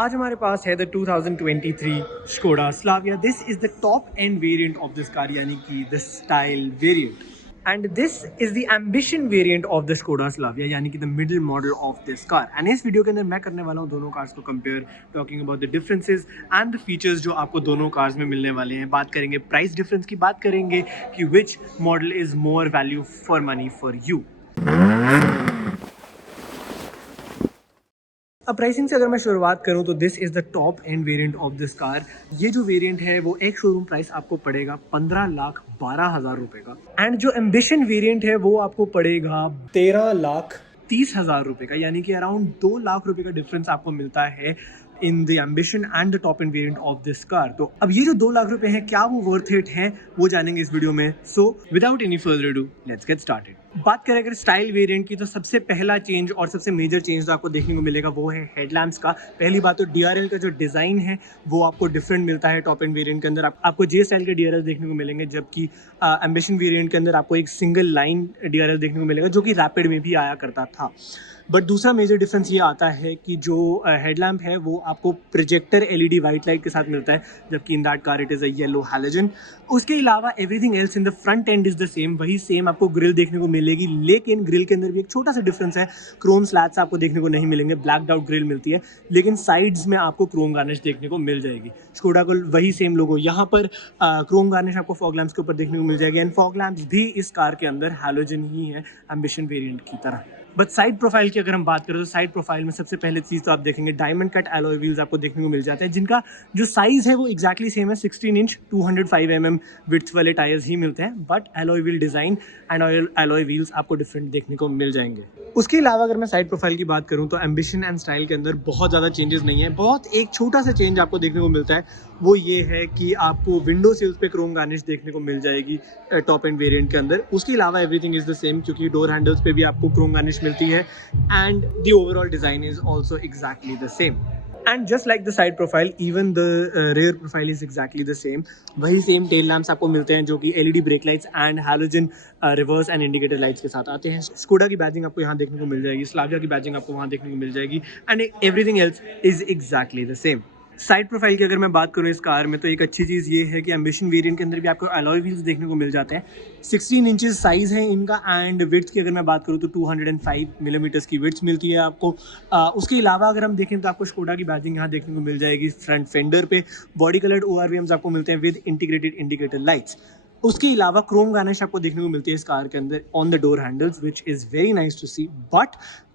आज हमारे पास है the 2023 Skoda Slavia. This is the top end variant of this car, यानी कि the style variant. And this is the ambition variant of the Skoda Slavia, यानी कि the middle model of this car. And इस video के अंदर मैं करने वाला हूँ दोनों कार्स को compare, talking about the differences and the features जो आपको दोनों कार्स में मिलने वाले हैं. बात करेंगे प्राइस डिफरेंस की, बात करेंगे कि which model is more value for money for you. अब प्राइसिंग से अगर मैं शुरुआत करूं तो this is the top end variant of this car. ये जो वेरिएंट है वो एक शोरूम प्राइस आपको पड़ेगा 15,12,000 रुपए का. एंड जो एम्बिशन वेरिएंट है वो आपको पड़ेगा 13,30,000 रुपए का, यानी कि अराउंड 2 लाख रुपए का डिफरेंस आपको मिलता है in the ambition and the top end variant of this car. तो अब ये जो 2 लाख रुपए हैं, क्या वो वर्थ इट हैं, वो जानेंगे इस वीडियो में. So without any further do let's get started. बात करें अगर स्टाइल वेरिएंट की, तो सबसे पहला चेंज और सबसे मेजर चेंज जो आपको देखने को मिलेगा वो है हेडलैम्प्स का. पहली बात तो डीआरएल का जो डिज़ाइन है वो आपको डिफरेंट मिलता है. टॉप एंड वेरिएंट के अंदर आपको जे स्टाइल के डीआरएल देखने को मिलेंगे, जबकि एम्बिशन वेरिएंट के अंदर आपको एक सिंगल लाइन डीआरएल देखने को मिलेगा जो कि रैपिड में भी आया करता था. बट दूसरा मेजर डिफरेंस ये आता है कि जो हेडलैम्प है वो आपको प्रोजेक्टर एलईडी वाइट लाइट के साथ मिलता है, जबकि in that car it is a yellow halogen. उसके अलावा everything else in the front end is the same. वही सेम आपको ग्रिल देखने को मिलेगी, लेकिन ग्रिल के अंदर भी एक छोटा सा डिफरेंस है. क्रोम स्लैट्स आपको देखने को नहीं मिलेंगे, ब्लैक्ड आउट ग्रिल मिलती है, लेकिन साइड्स में आपको क्रोम गार्निश देखने को मिल जाएगी. स्कोडा को वही सेम लोगो यहाँ पर क्रोम गार्निश आपको फॉग लैम्प्स के ऊपर देखने को मिल जाएगी. एंड फॉग लैम्प्स भी इस कार के अंदर हैलोजन ही है, एम्बिशन वेरिएंट की तरह. बट साइड प्रोफाइल की अगर हम बात करें तो साइड प्रोफाइल में सबसे पहले चीज़ तो आप देखेंगे डायमंड कट एलॉय व्हील्स आपको देखने को मिल जाते हैं, जिनका जो साइज़ है वो एक्जैक्टली सेम है. 16 इंच 205 mm विड्थ वाले टायर्स ही मिलते हैं, but alloy wheel design and alloy wheels आपको डिफरेंट देखने को मिल जाएंगे. उसके अलावा अगर मैं साइड प्रोफाइल की बात करूं तो एम्बिशन एंड स्टाइल के अंदर बहुत ज़्यादा चेंजेस नहीं है. बहुत एक छोटा सा चेंज आपको देखने को मिलता है, वो ये है कि आपको विंडो सिल्स पे क्रोम गार्निश देखने को मिल जाएगी टॉप एंड वेरिएंट के अंदर. उसके अलावा एवरीथिंग इज़ द सेम, क्योंकि डोर हैंडल्स पे भी आपको क्रोम गार्निश मिलती है and the overall design is also exactly the same. And just like the side profile, even the rear profile is exactly the same. वही same tail lamps आपको मिलते हैं जो कि LED break lights and halogen reverse and indicator lights के साथ आते हैं. स्कोडा की बैजिंग आपको यहाँ देखने को मिल जाएगी, स्लाविया की बैजिंग आपको वहाँ देखने को मिल जाएगी, and everything else is exactly the same. Side profile की अगर मैं बात करूँ इस कार में, तो एक अच्छी चीज़ ये है कि एम्बिशन वेरिएंट के अंदर भी आपको अलॉय व्हील्स देखने को मिल जाते हैं. 16 इंचेस साइज़ है इनका. एंड विड्थ की अगर मैं बात करूँ तो 205 मिलीमीटर्स की विड्थ मिलती है आपको. उसके अलावा अगर हम देखें तो आपको स्कोडा की बैजिंग यहाँ देखने को मिल जाएगी फ्रंट फेंडर पे. बॉडी कलर्ड ORVMs आपको मिलते हैं विद इंटीग्रेटेड इंडिकेटर लाइट्स. उसके अलावा क्रोम गार्निश आपको देखने को मिलती है इस कार के अंदर on the door handles, which is very nice to see. But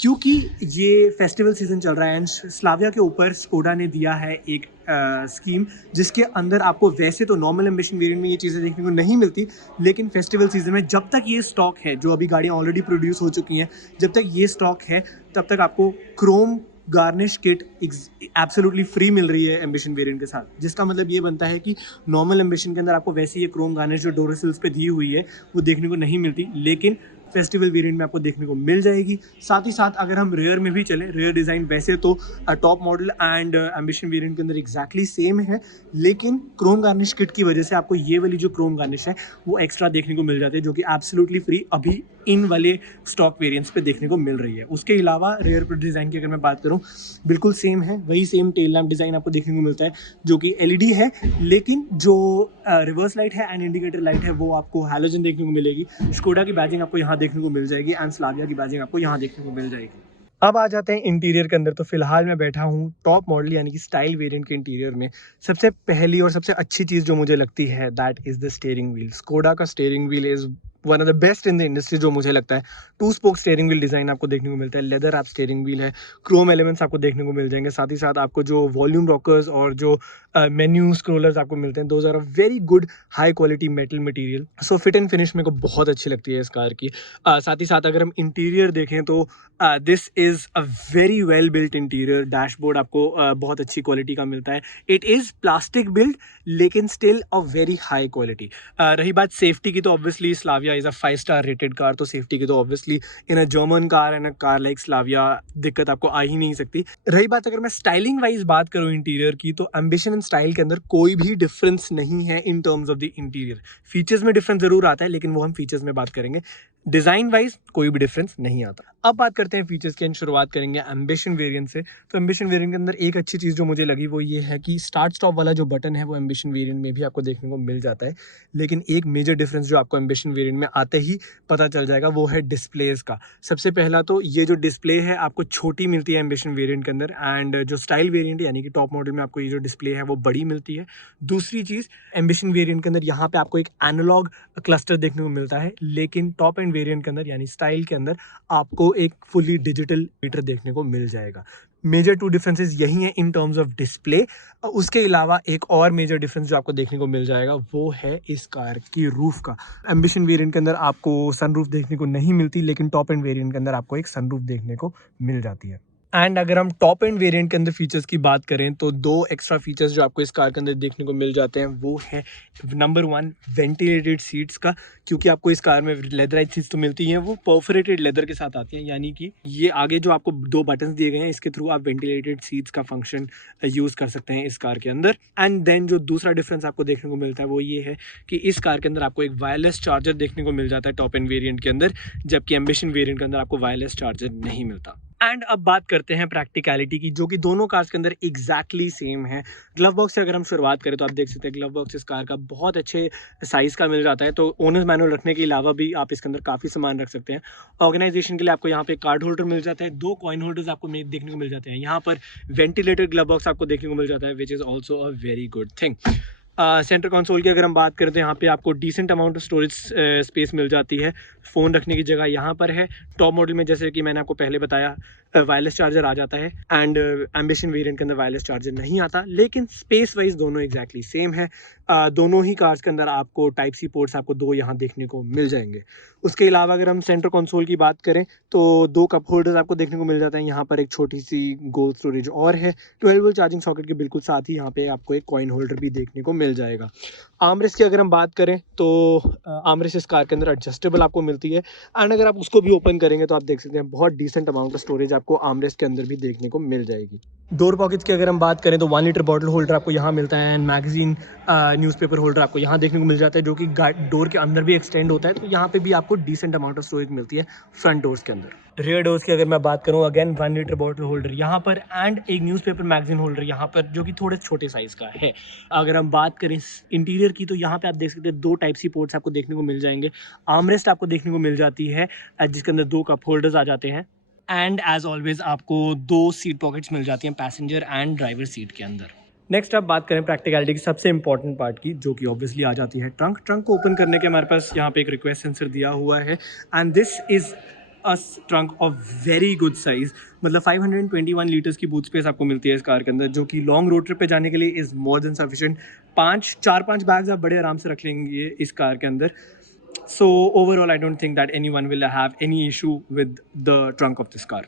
क्योंकि ये फेस्टिवल सीजन चल रहा है एंड स्लाविया के ऊपर स्कोडा ने दिया है एक स्कीम जिसके अंदर आपको वैसे तो नॉर्मल एम्बिशन वेरिएंट में ये चीज़ें देखने को नहीं मिलती, लेकिन फेस्टिवल सीजन में जब तक ये स्टॉक है, जो अभी गाड़ियाँ ऑलरेडी प्रोड्यूस हो चुकी हैं, जब तक ये स्टॉक है तब तक आपको chrome garnish kit absolutely free मिल रही है एम्बिशन वेरिएंट के साथ. जिसका मतलब ये बनता है कि नॉर्मल एम्बिशन के अंदर आपको वैसे ये क्रोम गार्निश जो डोर सिल्स पे दी हुई है वो देखने को नहीं मिलती, लेकिन फेस्टिवल वेरिएंट में आपको देखने को मिल जाएगी. साथ ही साथ अगर हम रेयर में भी चलें, रेयर डिज़ाइन वैसे तो top model and ambition variant के अंदर एग्जैक्टली सेम है, लेकिन क्रोम गार्निश किट की वजह से आपको ये वाली जो क्रोम गार्निश है वो एक्स्ट्रा देखने को मिल जाती है, जो कि एब्सोल्युटली फ्री अभी इन वाले स्टॉक वेरिएंट्स पे देखने को मिल रही है. उसके अलावा रेयर डिज़ाइन की अगर मैं बात करूँ, बिल्कुल सेम है. वही सेम टेल लैम्प डिज़ाइन आपको देखने को मिलता है जो कि एलईडी है, लेकिन जो रिवर्स लाइट है एंड इंडिकेटर लाइट है वो आपको हैलोजन देखने को मिलेगी. स्कोडा की बैजिंग आपको यहाँ देखने को मिल जाएगी एंड स्लाविया की बैजिंग आपको यहाँ देखने को मिल जाएगी. अब आ जाते हैं इंटीरियर के अंदर. तो फिलहाल मैं बैठा हूँ टॉप मॉडल यानी कि स्टाइल वेरिएंट के इंटीरियर में. सबसे पहली और सबसे अच्छी चीज़ जो मुझे लगती है that is the steering wheel. Skoda का steering wheel is one of the best in the industry जो मुझे लगता है. 2 स्पोक स्टीयरिंग व्हील डिज़ाइन आपको देखने को मिलता है, लेदर रैप स्टीयरिंग व्हील है, क्रोम एलिमेंट्स आपको देखने को मिल जाएंगे. साथ ही साथ आपको जो वॉल्यूम रॉकर्स और जो मेन्यू स्क्रोलर्स आपको मिलते हैं, those are a very good high quality metal material. So fit and finish मेरे को बहुत अच्छी लगती है इस कार की. साथ ही साथ अगर हम इंटीरियर देखें तो this is a very well built interior. Dashboard आपको बहुत अच्छी क्वालिटी का मिलता है. इट इज़ प्लास्टिक बिल्ड, लेकिन still a very high quality. रही बात सेफ्टी की, तो obviously Slavia is a five-star rated car, तो सेफ्टी की तो obviously in a German car and a car like Slavia दिक्कत आपको आ ही नहीं सकती. रही बात अगर मैं स्टाइलिंग वाइज बात करूँ इंटीरियर की, तो एम्बिशन एंड स्टाइल के अंदर कोई भी डिफरेंस नहीं है in terms of the interior. Features में डिफरेंस जरूर आता है, लेकिन वो हम फीचर्स में बात करेंगे. डिज़ाइन वाइज कोई भी डिफरेंस नहीं आता। अब बात करते हैं फीचर्स की एंड शुरुआत करेंगे एम्बिशन वेरिएंट से। तो एम्बिशन वेरिएंट के अंदर एक अच्छी चीज़ जो मुझे लगी वो ये है कि स्टार्ट स्टॉप वाला जो बटन है वो एम्बिशन वेरिएंट में भी आपको देखने को मिल जाता है। लेकिन एक मेजर डिफरेंस जो आपको एम्बिशन वेरिएंट में आते ही पता चल जाएगा वो है डिस्प्लेस का। सबसे पहला तो ये जो डिस्प्ले है आपको छोटी मिलती है एम्बिशन वेरिएंट के अंदर, एंड जो स्टाइल वेरिएंट यानी कि टॉप मॉडल में आपको ये जो डिस्प्ले है वो बड़ी मिलती है। दूसरी चीज़, एम्बिशन वेरिएंट के अंदर यहाँ पे आपको एक एनालॉग क्लस्टर देखने को मिलता है, लेकिन टॉप एंड वेरिएंट के अंदर यानी स्टाइल के अंदर आपको एक फुली डिजिटल मीटर देखने को मिल जाएगा। मेजर टू डिफरेंसेस यही है इन टर्म्स ऑफ डिस्प्ले। उसके अलावा एक और मेजर डिफरेंस जो आपको देखने को मिल जाएगा वो है इस कार की रूफ का। एम्बिशन वेरिएंट के अंदर आपको सनरूफ देखने को नहीं मिलती, लेकिन टॉप एंड वेरिएंट के अंदर आपको एक सनरूफ देखने को मिल जाती है। एंड अगर हम टॉप एंड वेरिएंट के अंदर फीचर्स की बात करें तो दो एक्स्ट्रा फीचर्स जो आपको इस कार के अंदर देखने को मिल जाते हैं वो है नंबर 1 वेंटिलेटेड सीट्स का। क्योंकि आपको इस कार में लेदराइज सीट्स तो मिलती हैं, वो परफोरेटेड लेदर के साथ आती हैं, यानी कि ये आगे जो आपको 2 बटन्स दिए गए हैं इसके थ्रू आप वेंटिलेटेड सीट्स का फंक्शन यूज़ कर सकते हैं इस कार के अंदर। एंड देन जो दूसरा डिफरेंस आपको देखने को मिलता है वो ये है कि इस कार के अंदर आपको एक वायरलेस चार्जर देखने को मिल जाता है टॉप एंड वेरिएंट के अंदर, जबकि एम्बिशन वेरिएंट के अंदर आपको वायरलेस चार्जर नहीं मिलता। एंड अब बात करते हैं प्रैक्टिकलिटी की, जो कि दोनों कार्स के अंदर एग्जैक्टली सेम है। ग्लव बॉक्स से अगर हम शुरुआत करें तो आप देख सकते हैं ग्लव बॉक्स इस कार का बहुत अच्छे साइज़ का मिल जाता है। तो ओनर्स मैनुअल रखने के अलावा भी आप इसके अंदर काफ़ी सामान रख सकते हैं। ऑर्गेनाइजेशन के लिए आपको यहाँ पे कार्ड होल्डर मिल जाता है, 2 कॉइन होल्डर्स आपको देखने को मिल जाते हैं। यहाँ पर वेंटिलेटेड ग्लव बॉक्स आपको देखने को मिल जाता है, which is also a very good thing. Centre console की अगर हम बात करें तो यहाँ पे आपको decent amount of storage space मिल जाती है। फ़ोन रखने की जगह यहाँ पर है। टॉप मॉडल में जैसे कि मैंने आपको पहले बताया वायरलेस चार्जर आ जाता है, एंड एम्बिशन वेरिएंट के अंदर वायरलेस चार्जर नहीं आता, लेकिन स्पेस वाइज दोनों एग्जैक्टली सेम है। दोनों ही कार्स के अंदर आपको टाइप सी पोर्ट्स आपको 2 यहाँ देखने को मिल जाएंगे। उसके अलावा अगर हम सेंटर कंसोल की बात करें तो 2 कप होल्डर्स आपको देखने को मिल जाते हैं। यहाँ पर एक छोटी सी गोल स्टोरेज और है। 12 वोल्ट चार्जिंग सॉकेट के बिल्कुल साथ ही यहाँ पे आपको एक कॉइन होल्डर भी देखने को मिल जाएगा। आर्मरेस्ट की अगर हम बात करें तो आर्मरेस्ट इस कार के अंदर एडजस्टेबल आपको मिलती है, एंड अगर आप उसको भी ओपन करेंगे तो आप देख सकते हैं बहुत डिसेंट अमाउंट ऑफ स्टोरेज आपको आर्मरेस्ट के अंदर भी देखने को मिल जाएगी। डोर पॉकेट्स की अगर हम बात करें तो 1 लीटर बॉटल होल्डर आपको यहाँ मिलता है, एंड मैगजीन न्यूज़पेपर होल्डर आपको यहाँ देखने को मिल जाता है, जो कि डोर के अंदर भी एक्सटेंड होता है। तो यहाँ पे भी आपको डिसेंट अमाउंट ऑफ स्टोरेज मिलती है फ्रंट डोर्स के अंदर। रियर डोर्स की अगर मैं बात करूँ, अगेन 1 लीटर बॉटल होल्डर यहाँ पर, एंड एक न्यूज़पेपर मैगजीन होल्डर यहाँ पर, जो कि थोड़े छोटे साइज़ का है। अगर हम बात करें इंटीरियर की तो यहाँ पे आप देख सकते हैं 2 टाइप सी पोर्ट्स आपको देखने को मिल जाएंगे। आर्मरेस्ट आपको देखने को मिल जाती है जिसके अंदर 2 कप होल्डर्स आ जाते हैं, एंड एज ऑलवेज आपको 2 सीट पॉकेट्स मिल जाती हैं पैसेंजर एंड ड्राइवर सीट के अंदर। नेक्स्ट अब बात करें प्रैक्टिकलिटी की सबसे इंपॉर्टेंट पार्ट की, जो कि ऑब्वियसली आ जाती है ट्रंक को ओपन करने के हमारे पास यहाँ पे एक रिक्वेस्ट सेंसर दिया हुआ है, and this is a trunk of very good size. मतलब 521 लीटर्स की बूट स्पेस आपको मिलती है इस कार के अंदर, जो कि लॉन्ग रोड ट्रिप पे जाने के लिए is more than sufficient. 4-5 bags आप बड़े आराम से रख लेंगे इस कार के अंदर। So overall, I don't think that anyone will have any issue with the trunk of this car.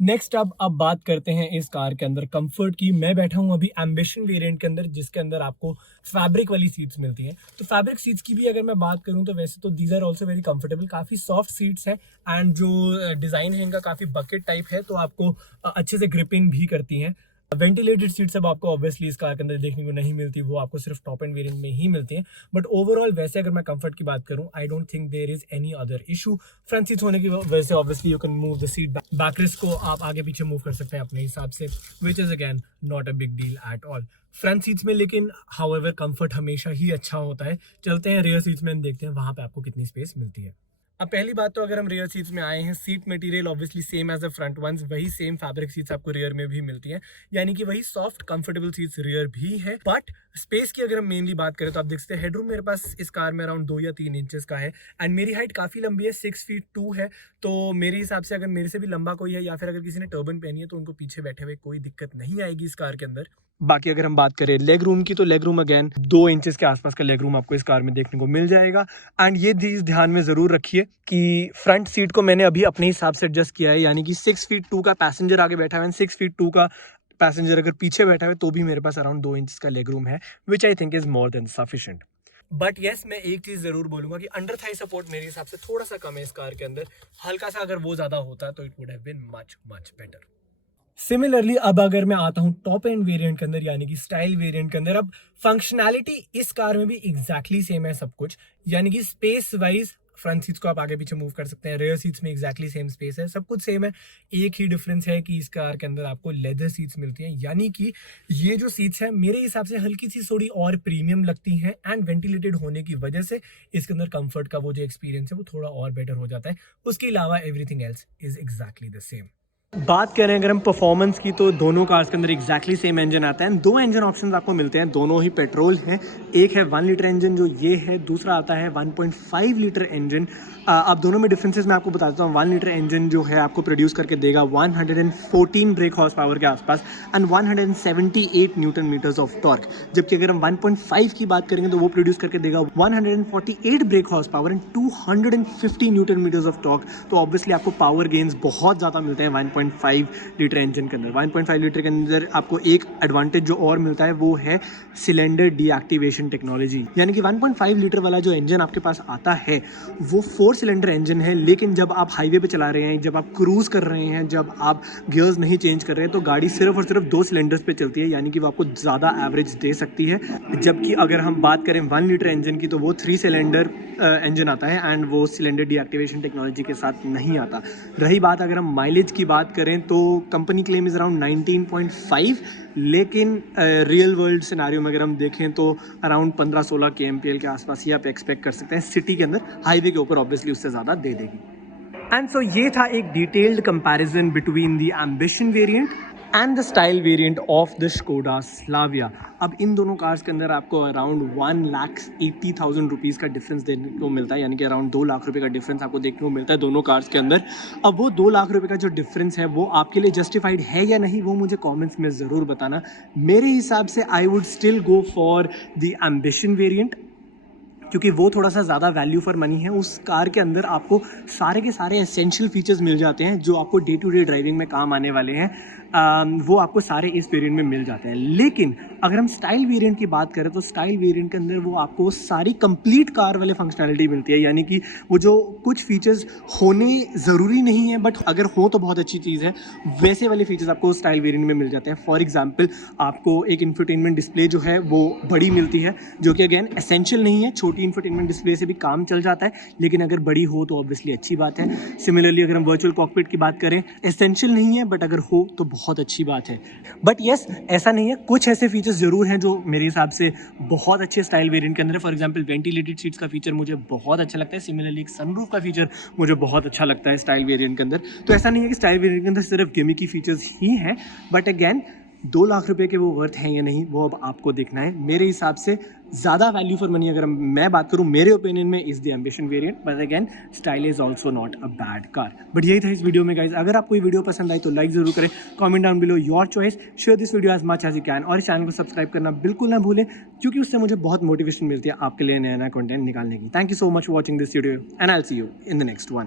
Next अब बात करते हैं इस कार के अंदर कंफर्ट की। मैं बैठा हूँ अभी एम्बिशन वेरिएंट के अंदर, जिसके अंदर आपको फैब्रिक वाली सीट्स मिलती हैं। तो फैब्रिक सीट्स की भी अगर मैं बात करूँ तो वैसे तो these are also very comfortable, काफ़ी सॉफ्ट सीट्स हैं, एंड जो डिज़ाइन है इनका काफ़ी बकेट टाइप है, तो आपको अच्छे से ग्रिपिंग भी करती हैं। वेंटिलेटेड सीट्स अब आपको ऑब्वियसली इस कार के अंदर देखने को नहीं मिलती, वो आपको सिर्फ टॉप एंड वेरिएंट में ही मिलती हैं। बट ओवरऑल वैसे अगर मैं कंफर्ट की बात करूं, I don't think there is any other issue. Front seats होने की वजह से obviously you can move the seat backrest को आप आगे पीछे मूव कर सकते हैं अपने हिसाब से, which is again not a big deal at all front seats में। लेकिन हाउएवर कंफर्ट हमेशा ही अच्छा होता है। चलते हैं रियर सीट्स में, देखते हैं वहां पे आपको कितनी स्पेस मिलती है। अब पहली बात तो अगर हम रियर सीट्स में आए हैं, seat material obviously same as a front ones, वही सेम फैब्रिक सीट्स आपको रियर में भी मिलती हैं, यानी कि वही सॉफ्ट कंफर्टेबल सीट्स रियर भी है। बट स्पेस की अगर हम मेनली बात करें तो आप देख सकते हैं हेडरूम मेरे पास इस कार में अराउंड 2 या 3 इंचेस का है, एंड मेरी हाइट काफ़ी लंबी है, 6 फीट 2 है। तो मेरे हिसाब से अगर मेरे से भी लंबा कोई है या फिर अगर किसी ने टर्बन पहनी है तो उनको पीछे बैठे हुए कोई दिक्कत नहीं आएगी इस कार के अंदर। बाकी अगर हम बात करें लेग रूम की तो लेग रूम अगेन 2 इंचेस के आसपास का लेग रूम आपको इस कार में देखने को मिल जाएगा। एंड ये चीज़ ध्यान में ज़रूर रखिए कि फ्रंट सीट को मैंने अभी अपने हिसाब से एडजस्ट किया है, यानी कि 6 फीट 2 का पैसेंजर आगे बैठा हुआ है, 6 फीट 2 का पैसेंजर अगर पीछे बैठा हुआ है तो भी मेरे पास अराउंड 2 इंच का लेग रूम है, which I think is more than sufficient. But yes, मैं एक चीज़ ज़रूर बोलूँगा कि अंडर थाई सपोर्ट मेरे हिसाब से थोड़ा सा कम है इस कार के अंदर। हल्का सा अगर वो ज़्यादा होता तो it would have been much much better. Similarly अब अगर मैं आता हूँ टॉप एंड वेरिएंट के अंदर, यानी कि स्टाइल वेरिएंट के अंदर, अब फंक्शनैलिटी इस कार में भी एग्जैक्टली सेम है सब कुछ, यानी कि स्पेस वाइज फ्रंट सीट्स को आप आगे पीछे मूव कर सकते हैं, रेयर सीट्स में एग्जैक्टली सेम स्पेस है, सब कुछ सेम है। एक ही डिफरेंस है कि इस कार के अंदर आपको लेदर सीट्स मिलती हैं, यानी कि ये जो सीट्स है मेरे हिसाब से हल्की सी थोड़ी और प्रीमियम लगती हैं, एंड वेंटिलेटेड होने की वजह से इसके अंदर कंफर्ट का वो जो एक्सपीरियंस है वो थोड़ा और बेटर हो जाता है। उसके अलावा everything else is exactly the same. बात करें अगर हम परफॉर्मेंस की, तो दोनों कार्स के अंदर एग्जैक्टली सेम इंजन आता है। दो इंजन ऑप्शंस आपको मिलते हैं, दोनों ही पेट्रोल हैं। एक है 1 लीटर इंजन जो ये है, दूसरा आता है 1.5 लीटर इंजन। अब दोनों में डिफरेंसेस मैं आपको बता देता हूँ। 1 लीटर इंजन जो है आपको प्रोड्यूस करके देगा 114 ब्रेक हॉर्स पावर के आसपास and 178 newton meters of torque, जबकि अगर हम 1.5 की बात करेंगे तो वो प्रोड्यूस करके देगा 148 brake horse power and 250 newton meters of torque. तो ऑब्वियसली आपको पावर गेन्स बहुत ज़्यादा मिलते हैं 1.5 लीटर इंजन के अंदर। 1.5 लीटर के अंदर आपको एक एडवांटेज जो और मिलता है वो है सिलेंडर डीएक्टिवेशन टेक्नोलॉजी, यानी कि 1.5 लीटर वाला जो इंजन आपके पास आता है वो 4 सिलेंडर इंजन है, लेकिन जब आप हाईवे पे चला रहे हैं, जब आप क्रूज कर रहे हैं, जब आप गियर्स नहीं चेंज कर रहे हैं, तो गाड़ी सिर्फ और सिर्फ 2 सिलेंडर्स पे चलती है, यानी कि वो आपको ज़्यादा एवरेज दे सकती है। जबकि अगर हम बात करें 1 लीटर इंजन की, तो वो 3 सिलेंडर इंजन आता है एंड वो सिलेंडर डीएक्टिवेशन टेक्नोलॉजी के साथ नहीं आता। रही बात अगर हम माइलेज की बात करें तो कंपनी क्लेम इज़ अराउंड 19.5, लेकिन रियल वर्ल्ड सिनारियो में अगर हम देखें तो अराउंड 15-16 kmpl के आसपास ही आप एक्सपेक्ट कर सकते हैं सिटी के अंदर। हाईवे के ऊपर ऑब्वियसली उससे ज़्यादा दे देगी। एंड सो ये था एक detailed comparison between the ambition variant and the style variant of the Skoda Slavia. अब इन दोनों कार्स के अंदर आपको अराउंड 1,80,000 रुपीज़ का डिफरेंस देखने को मिलता है, यानी कि अराउंड 2 लाख रुपए का डिफरेंस आपको देखने को मिलता है दोनों कार्स के अंदर। अब वो 2 लाख रुपए का जो डिफरेंस है वो आपके लिए जस्टिफाइड है या नहीं, वो मुझे कमेंट्स में ज़रूर बताना। मेरे हिसाब से I would still go for the ambition variant, क्योंकि वो थोड़ा सा ज़्यादा वैल्यू फॉर मनी है। उस कार के अंदर आपको सारे के सारे एसेंशियल फीचर्स मिल जाते हैं जो आपको डे टू डे ड्राइविंग में काम आने वाले हैं। वो आपको सारे इस वेरिएंट में मिल जाते हैं। लेकिन अगर हम स्टाइल वेरिएंट की बात करें तो स्टाइल वेरिएंट के अंदर वो आपको सारी कंप्लीट कार वाले फंक्शनैलिटी मिलती है, यानी कि वो जो कुछ फीचर्स होने ज़रूरी नहीं है बट अगर हो तो बहुत अच्छी चीज़ है, वैसे वाले फीचर्स आपको स्टाइल वेरिएंट में मिल जाते हैं। फॉर एग्जाम्पल आपको एक इंफोटेनमेंट डिस्प्ले जो है वो बड़ी मिलती है, जो कि अगेन एसेंशियल नहीं है। छोटी इंफोटेनमेंट डिस्प्ले से भी काम चल जाता है, लेकिन अगर बड़ी हो तो ऑब्वियसली अच्छी बात है। सिमिलरली अगर हम वर्चुअल कॉकपिट की बात करें, एसेंशियल नहीं है बट अगर हो तो बहुत अच्छी बात है। बट यस, ऐसा नहीं है, कुछ ऐसे फीचर्स जरूर हैं जो मेरे हिसाब से बहुत अच्छे स्टाइल वेरिएंट के अंदर है। फॉर एग्जांपल वेंटिलेटेड सीट्स का फीचर मुझे बहुत अच्छा लगता है। सिमिलरली एक सनरूफ का फीचर मुझे बहुत अच्छा लगता है स्टाइल वेरिएंट के अंदर। तो ऐसा नहीं है कि स्टाइल वेरिएंट के अंदर सिर्फ गिमिकी फीचर्स ही हैं, बट अगेन 2 लाख रुपए के वो वर्थ हैं या नहीं वो अब आपको देखना है। मेरे हिसाब से ज़्यादा वैल्यू फॉर मनी अगर मैं बात करूँ मेरे ओपिनियन में is the ambition variant, but again style is also not a bad car. But यही था इस वीडियो में गाइज। अगर आपको ये वीडियो पसंद आई तो लाइक ज़रूर करें, comment down below your choice, share this video as much as you can, और इस चैनल को सब्सक्राइब करना बिल्कुल ना भूलें, क्योंकि उससे मुझे बहुत मोटिवेशन मिलती है आपके लिए नया नया कंटेंट निकालने की। Thank you so much for watching this video and I will see you in the next one.